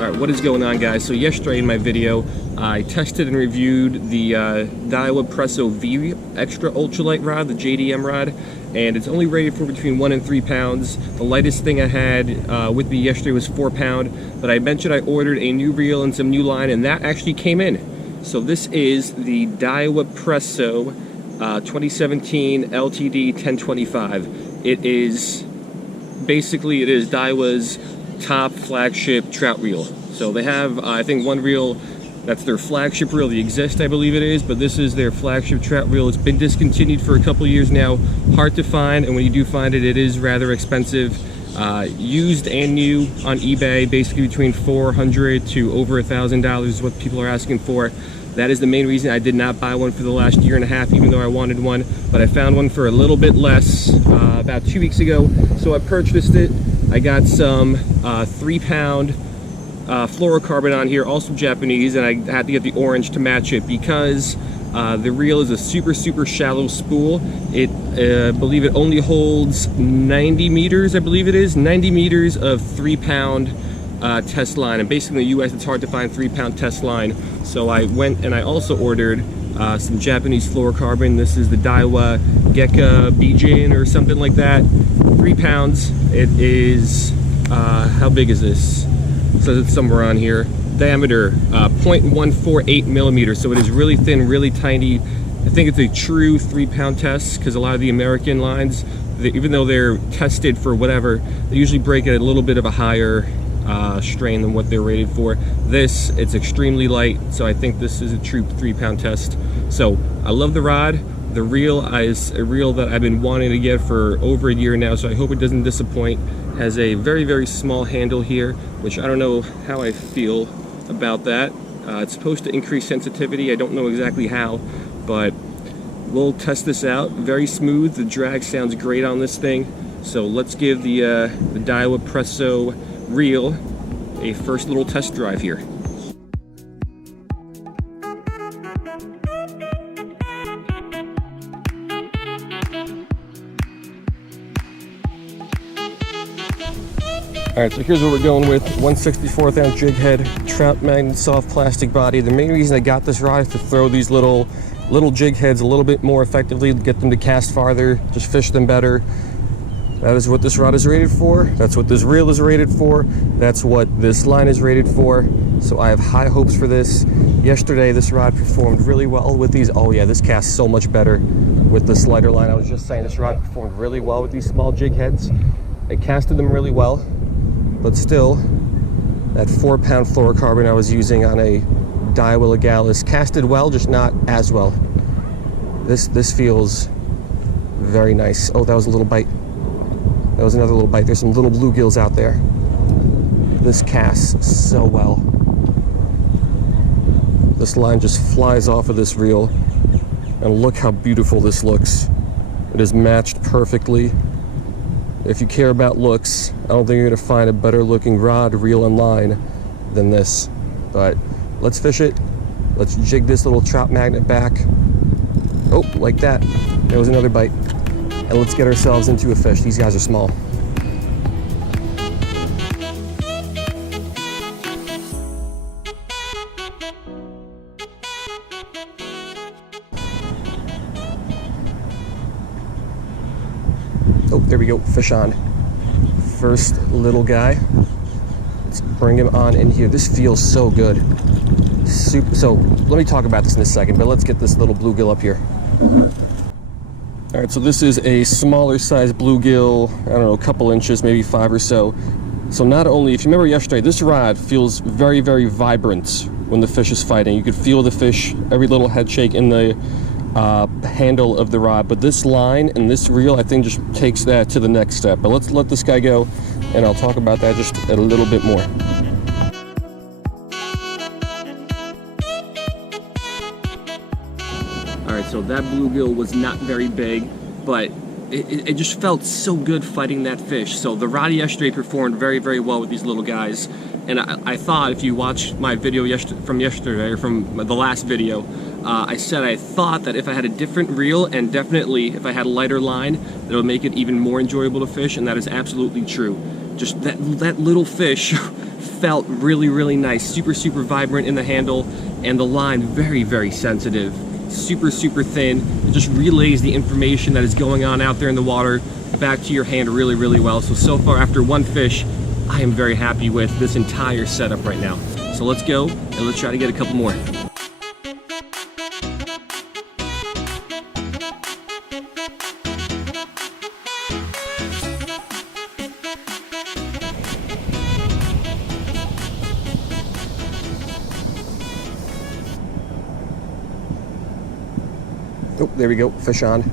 Alright, what is going on, guys? So yesterday in my video, I tested and reviewed the Daiwa Presso V extra ultralight rod, the JDM rod, and it's only rated for between 1 and 3 pounds. The lightest thing I had with me yesterday was 4 pound, but I mentioned I ordered a new reel and some new line, and that actually came in. So this is the Daiwa Presso 2017 LTD 1025. It is Daiwa's top flagship trout reel. So they have, I think, one reel that's their flagship reel, the Exist, I believe it is, but this is their flagship trout reel. It's been discontinued for a couple years now, hard to find, and when you do find it, it is rather expensive. Used and new on eBay, basically between $400 to over $1,000 is what people are asking for. That is the main reason I did not buy one for the last year and a half, even though I wanted one, but I found one for a little bit less about 2 weeks ago, so I purchased it. I got some 3 pound fluorocarbon on here, also Japanese, and I had to get the orange to match it because the reel is a super shallow spool. I believe it only holds 90 meters, I believe it is, 90 meters of 3 pound test line, and basically in the US it's hard to find 3 pound test line. So I went and I also ordered some Japanese fluorocarbon. This is the Daiwa GekkaBijin or something like that. 3 pounds. It is, how big is this? It says it's somewhere on here. Diameter, 0.148 millimeters. So it is really thin, really tiny. I think it's a true 3 pound test because a lot of the American lines, even though they're tested for whatever, they usually break at a little bit of a higher strain than what they're rated for. This, it's extremely light, so I think this is a true 3 pound test. So I love the rod. The reel is a reel that I've been wanting to get for over a year now, so I hope it doesn't disappoint. Has a very small handle here, which I don't know how I feel about that. It's supposed to increase sensitivity. I don't know exactly how, but we'll test this out. Very smooth. The drag sounds great on this thing. So let's give the Daiwa Presso reel a first little test drive here. Alright, so here's what we're going with. 1/64 ounce jig head, trout magnet, soft plastic body. The main reason I got this rod is to throw these little jig heads a little bit more effectively, get them to cast farther, just fish them better. That is what this rod is rated for. That's what this reel is rated for. That's what this line is rated for. So I have high hopes for this. Yesterday, this rod performed really well with these. Oh yeah, this casts so much better with the slider line. I was just saying this rod performed really well with these small jig heads. I casted them really well, but still, that 4 pound fluorocarbon I was using on a Daiwa Legalis casted well, just not as well. This feels very nice. Oh, that was a little bite. That was another little bite. There's some little bluegills out there. This casts so well. This line just flies off of this reel, and look how beautiful this looks. It is matched perfectly. If you care about looks, I don't think you're gonna find a better looking rod, reel, and line than this. But let's fish it. Let's jig this little trout magnet back. Oh, like that. There was another bite. And let's get ourselves into a fish. These guys are small. Oh, there we go, fish on. First little guy. Let's bring him on in here. This feels so good. So let me talk about this in a second, but let's get this little bluegill up here. All right, so this is a smaller size bluegill, I don't know, a couple inches, maybe 5 or so. So not only, if you remember yesterday, this rod feels very vibrant when the fish is fighting. You could feel the fish, every little head shake in the handle of the rod. But this line and this reel, I think, just takes that to the next step. But let's let this guy go, and I'll talk about that just a little bit more. Alright, so that bluegill was not very big, but it just felt so good fighting that fish. So the rod yesterday performed very well with these little guys. And I thought if you watch my video from yesterday, or from the last video, I said I thought that if I had a different reel, and definitely if I had a lighter line, that it would make it even more enjoyable to fish, and that is absolutely true. Just that little fish felt really, really nice, super, super vibrant in the handle, and the line very, very sensitive, super, super thin. It just relays the information that is going on out there in the water back to your hand really, really well. So far, after one fish, I am very happy with this entire setup right now. So let's go, and let's try to get a couple more. Oh, there we go, fish on.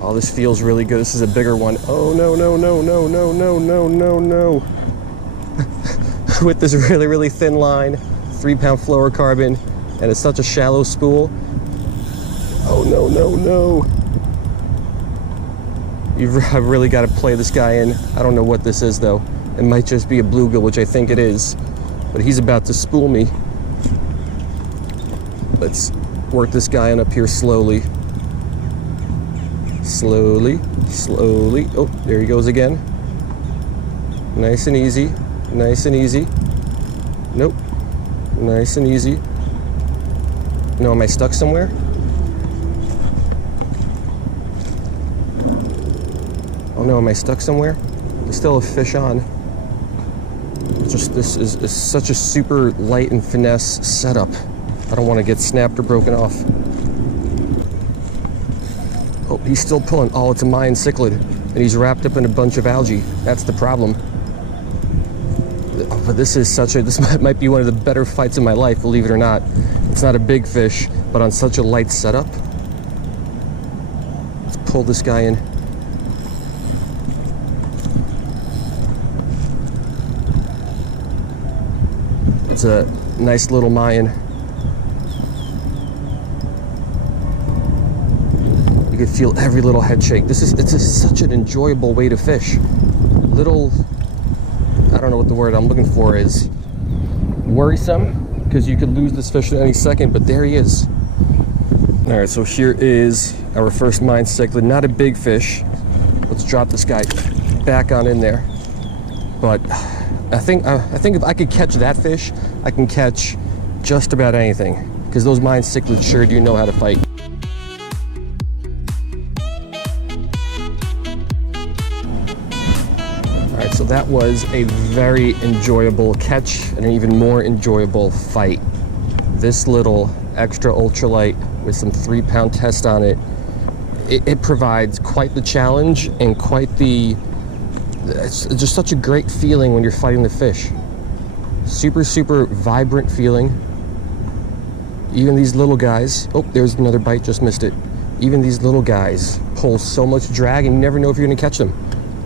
Oh, this feels really good. This is a bigger one. Oh, no, no, no, no, no, no, no, no, no. With this really, really thin line, 3-pound fluorocarbon, and it's such a shallow spool. Oh, no, no, no. I've really got to play this guy in. I don't know what this is, though. It might just be a bluegill, which I think it is. But he's about to spool me. Let's work this guy in up here slowly. Slowly, slowly. Oh, there he goes again. Nice and easy. Nice and easy. Nope. Nice and easy. No, am I stuck somewhere? Oh no, am I stuck somewhere? There's still a fish on. Just this is such a super light and finesse setup. I don't want to get snapped or broken off. Oh, he's still pulling. Oh, it's a Mayan cichlid, and he's wrapped up in a bunch of algae. That's the problem. But this might be one of the better fights of my life, believe it or not. It's not a big fish, but on such a light setup. Let's pull this guy in. It's a nice little Mayan. You can feel every little head shake. It's such an enjoyable way to fish. Little, I don't know what the word I'm looking for is. Worrisome, because you could lose this fish at any second, but there he is. All right, so here is our first Mayan cichlid. Not a big fish. Let's drop this guy back on in there. But I think if I could catch that fish, I can catch just about anything, because those Mayan cichlids sure do know how to fight. Alright, so that was a very enjoyable catch and an even more enjoyable fight. This little extra ultralight with some 3-pound test on it, it provides quite the challenge and quite the, it's just such a great feeling when you're fighting the fish. Super, super vibrant feeling. Even these little guys, oh, there's another bite, just missed it. Even these little guys pull so much drag and you never know if you're gonna catch them.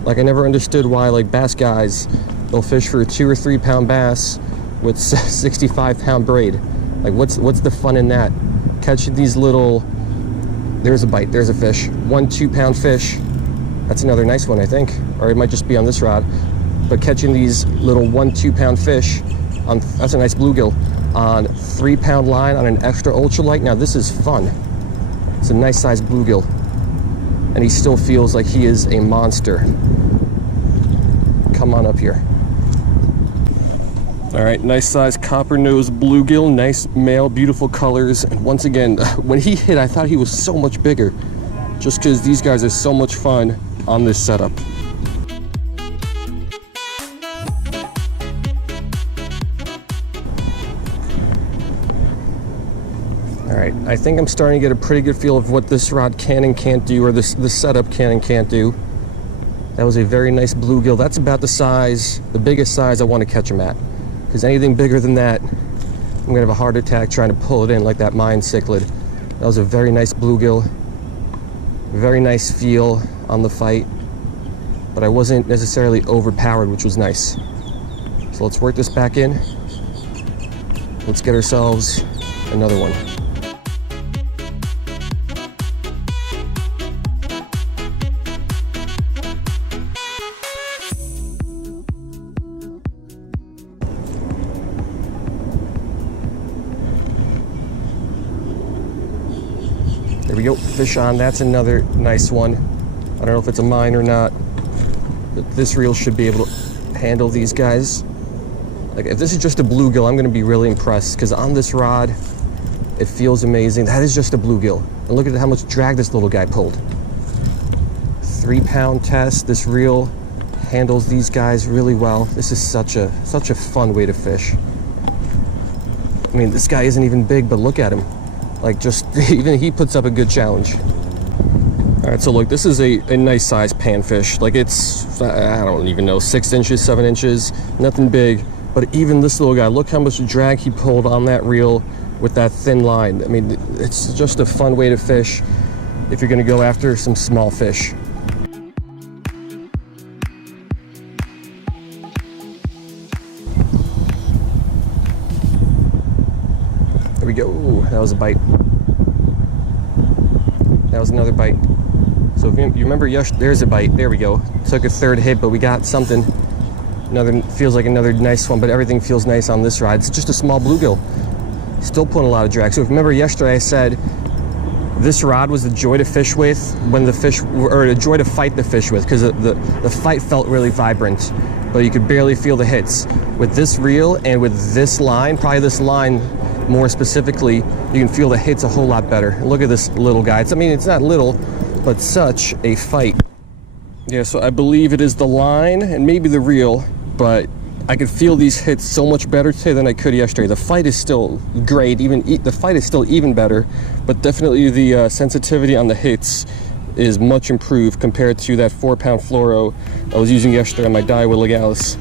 Like, I never understood why, like, bass guys, they'll fish for a 2 or 3 pound bass with 65-pound braid. Like, what's the fun in that? Catching these little, there's a bite, there's a fish. 1 2-pound fish, that's another nice one, I think. Or it might just be on this rod. But catching these little 1 2-pound fish, on, that's a nice bluegill, on 3-pound line on an extra ultralight. Now this is fun. It's a nice sized bluegill. And he still feels like he is a monster. Come on up here. All right, nice size copper nose bluegill, nice male, beautiful colors. And once again, when he hit, I thought he was so much bigger, just because these guys are so much fun on this setup. All right, I think I'm starting to get a pretty good feel of what this rod can and can't do, or this setup can and can't do. That was a very nice bluegill. That's about the size, the biggest size I want to catch him at. Because anything bigger than that, I'm gonna have a heart attack trying to pull it in like that Mayan cichlid. That was a very nice bluegill. Very nice feel on the fight, but I wasn't necessarily overpowered, which was nice. So let's work this back in. Let's get ourselves another one. we go, fish on. That's another nice one. I don't know if it's a mine or not, but this reel should be able to handle these guys. Like, if this is just a bluegill, I'm gonna be really impressed, because on this rod, it feels amazing. That is just a bluegill. And look at how much drag this little guy pulled. 3-pound test. This reel handles these guys really well. This is such a fun way to fish. I mean, this guy isn't even big, but look at him. Like, just even he puts up a good challenge. All right, so look, this is a nice size panfish. Like, it's, I don't even know, 6 inches, 7 inches, nothing big. But even this little guy, look how much drag he pulled on that reel with that thin line. I mean, it's just a fun way to fish if you're gonna go after some small fish. There we go. Ooh, that was a bite. That was another bite. So if you remember, there's a bite. There we go. Took a third hit, but we got something. Feels like another nice one, but everything feels nice on this rod. It's just a small bluegill. Still pulling a lot of drag. So if you remember yesterday, I said this rod was a joy to fish with when the fish, or a joy to fight the fish with, because the fight felt really vibrant, but you could barely feel the hits. With this reel and with this line, probably this line more specifically, you can feel the hits a whole lot better. Look at this little guy. I mean, it's not little, but such a fight. Yeah, so I believe it is the line and maybe the reel, but I could feel these hits so much better today than I could yesterday. The fight is still great, the fight is still even better, but definitely the sensitivity on the hits is much improved compared to that 4-pound fluoro I was using yesterday on my Daiwa Legalis.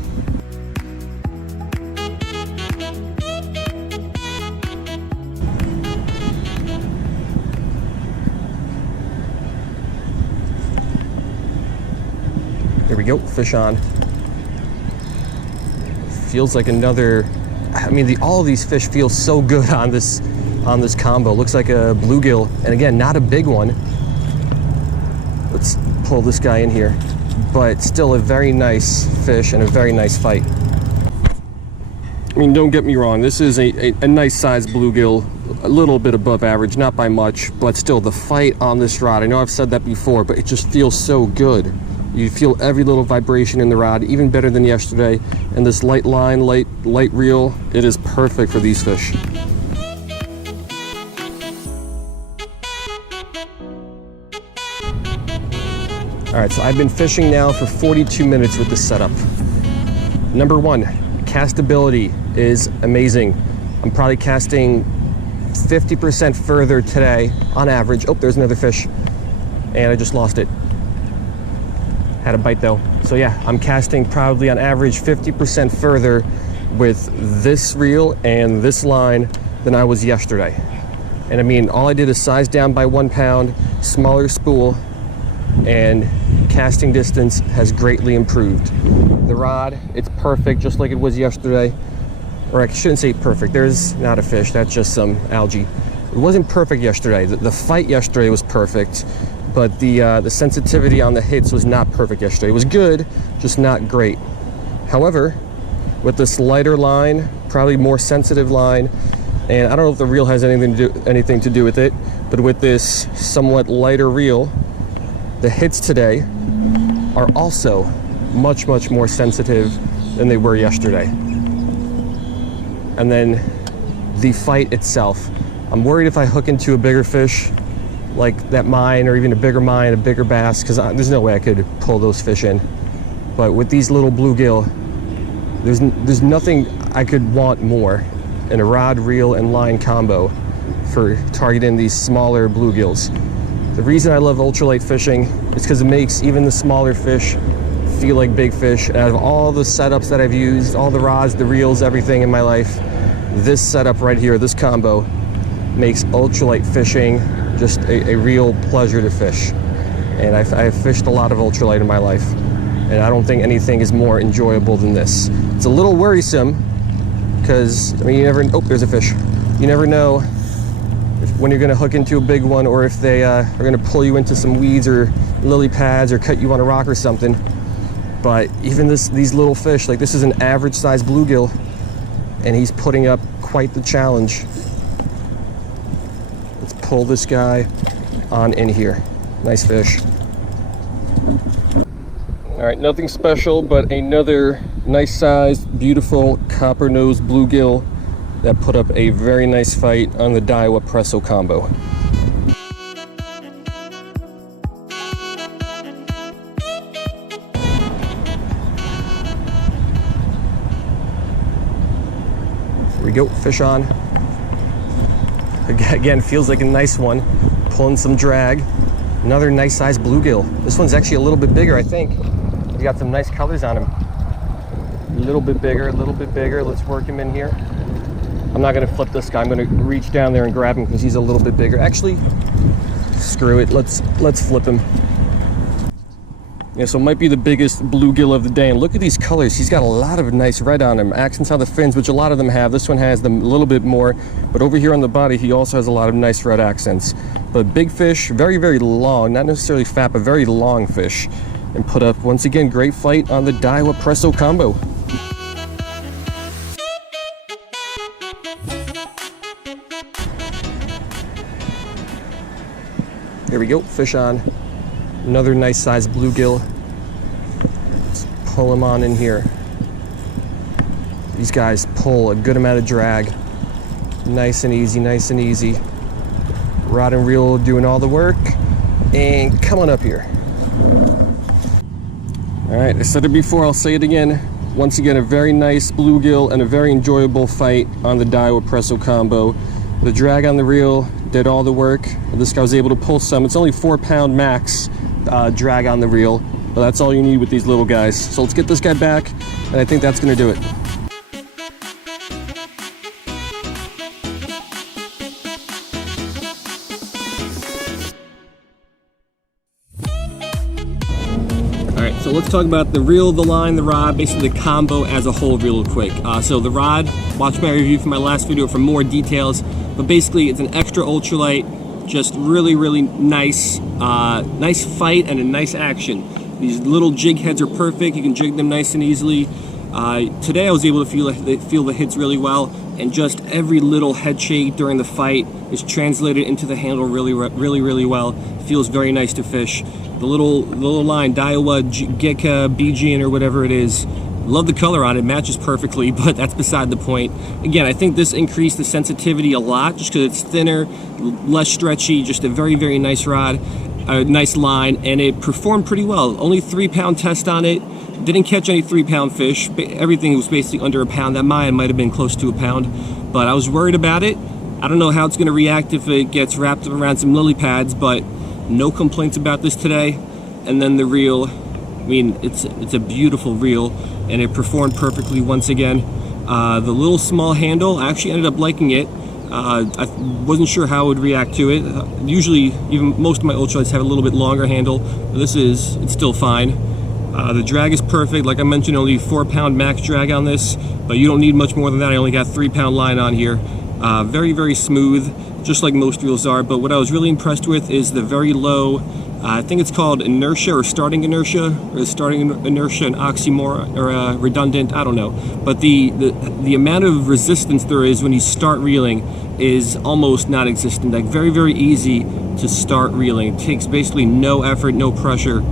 There we go, fish on. Feels like another, I mean, all of these fish feel so good on this combo. Looks like a bluegill, and again, not a big one. Let's pull this guy in here, but still a very nice fish and a very nice fight. I mean, don't get me wrong, this is a nice sized bluegill, a little bit above average, not by much, but still the fight on this rod, I know I've said that before, but it just feels so good. You feel every little vibration in the rod, even better than yesterday. And this light line, light reel, it is perfect for these fish. All right, so I've been fishing now for 42 minutes with this setup. Number one, castability is amazing. I'm probably casting 50% further today on average. Oh, there's another fish, and I just lost it. Had a bite though. So yeah, I'm casting probably on average 50% further with this reel and this line than I was yesterday. And I mean, all I did is size down by 1 pound, smaller spool, and casting distance has greatly improved. The rod, it's perfect just like it was yesterday. Or I shouldn't say perfect, there's not a fish, that's just some algae. It wasn't perfect yesterday. The fight yesterday was perfect, but the sensitivity on the hits was not perfect yesterday. It was good, just not great. However, with this lighter line, probably more sensitive line, and I don't know if the reel has anything to do with it, but with this somewhat lighter reel, the hits today are also much more sensitive than they were yesterday. And then the fight itself, I'm worried if I hook into a bigger fish like that mine, or even a bigger mine, a bigger bass, because there's no way I could pull those fish in. But with these little bluegill, there's nothing I could want more in a rod, reel, and line combo for targeting these smaller bluegills. The reason I love ultralight fishing is because it makes even the smaller fish feel like big fish. And out of all the setups that I've used, all the rods, the reels, everything in my life, this setup right here, this combo, makes ultralight fishing just a real pleasure to fish. And I've fished a lot of ultralight in my life, and I don't think anything is more enjoyable than this. It's a little worrisome because, I mean, you never, oh, there's a fish. You never know when you're gonna hook into a big one, or if they are gonna pull you into some weeds or lily pads or cut you on a rock or something. But even these little fish, like this is an average sized bluegill, and he's putting up quite the challenge. Let's pull this guy. on in here. Nice fish. All right, nothing special, but another nice sized, beautiful copper nose bluegill that put up a very nice fight on the Daiwa Presso combo. Here we go, fish on. Again, feels like a nice one. Pulling some drag. Another nice sized bluegill. This one's actually a little bit bigger, I think. He's got some nice colors on him. A little bit bigger, a little bit bigger. Let's work him in here. I'm not gonna flip this guy. I'm gonna reach down there and grab him because he's a little bit bigger. Actually, screw it. Let's flip him. Yeah, so it might be the biggest bluegill of the day. And look at these colors. He's got a lot of nice red on him. Accents on the fins, which a lot of them have. This one has them a little bit more. But over here on the body, he also has a lot of nice red accents. But big fish, very, very long. Not necessarily fat, but very long fish. And put up, once again, great fight on the Daiwa Presso combo. Here we go, fish on. Another nice sized bluegill. Let's pull him on in here. These guys pull a good amount of drag. Nice and easy, nice and easy. Rod and reel doing all the work. And come on up here. All right, I said it before, I'll say it again. Once again, a very nice bluegill and a very enjoyable fight on the Daiwa Presso combo. The drag on the reel did all the work. This guy was able to pull some. It's only 4-pound max drag on the reel, but that's all you need with these little guys. So let's get this guy back, and I think that's gonna do it. Alright, so let's talk about the reel, the line, the rod, basically the combo as a whole real quick. So the rod, watch my review from my last video for more details, but basically it's an extra ultralight, just really, really nice, nice fight and a nice action. These little jig heads are perfect, you can jig them nice and easily. Today I was able to feel the hits really well, and just every little head shake during the fight is translated into the handle really well. Feels very nice to fish. The little line, Daiwa GekkaBijin or whatever it is, love the color on it, matches perfectly, but that's beside the point. Again, I think this increased the sensitivity a lot just because it's thinner, less stretchy, just a very, very nice rod, a nice line, and it performed pretty well. Only 3-pound test on it. Didn't catch any 3-pound fish. Everything was basically under a pound. That might have been close to a pound, but I was worried about it. I don't know how it's going to react if it gets wrapped around some lily pads, but no complaints about this today. And then the reel, I mean, it's a beautiful reel, and it performed perfectly once again. The little small handle, I actually ended up liking it. I wasn't sure how it would react to it. Usually, even most of my ultralights have a little bit longer handle. It's still fine. The drag is perfect. Like I mentioned, only 4-pound max drag on this, but you don't need much more than that. I only got 3-pound line on here. Very, very smooth, just like most reels are. But what I was really impressed with is the very low, I think it's called inertia or starting inertia, or starting inertia an oxymoron or redundant, I don't know. But the amount of resistance there is when you start reeling is almost non-existent. Like very, very easy to start reeling. It takes basically no effort, no pressure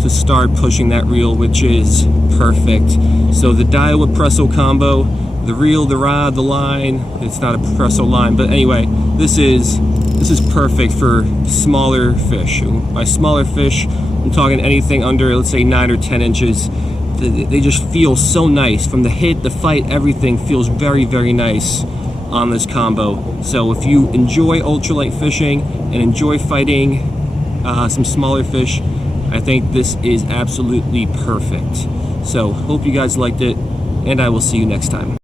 to start pushing that reel, which is perfect. So the Daiwa Presso combo, the reel, the rod, the line, it's not a Presso line, but anyway, this is perfect for smaller fish. By smaller fish, I'm talking anything under, let's say, 9 or 10 inches. They just feel so nice. From the hit, the fight, everything feels very, very nice on this combo. So if you enjoy ultralight fishing and enjoy fighting some smaller fish, I think this is absolutely perfect. So hope you guys liked it, and I will see you next time.